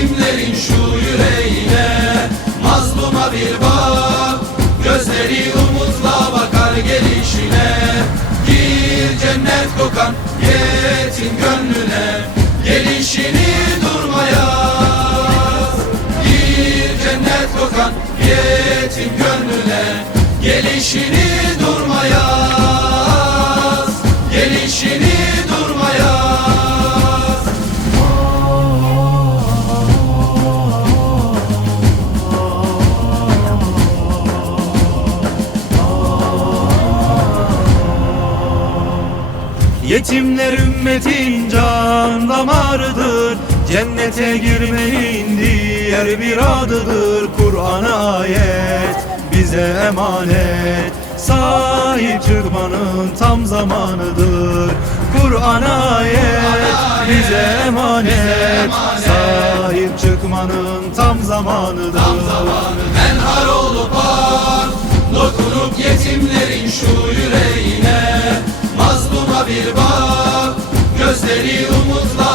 yetimlerin şu yüreğine Mazluma bir bak. Gözleri umutla bakar gelişine. Gir cennet kokan yetim gönlüne. Gelişini durmaya. Gir cennet kokan yetim gönlüne. Gelişini durmaya. Gelişini Yetimler ümmetin can damarıdır. Cennete girmeyin diğer bir adıdır. Kur'an ayet bize emanet. Sahip çıkmanın tam zamanıdır. Kur'an ayet bize emanet. Sahip çıkmanın tam zamanıdır. Menhar olup Dokunup yetimlerin şu yüreğine. Mazluma bir Gözleri umutla.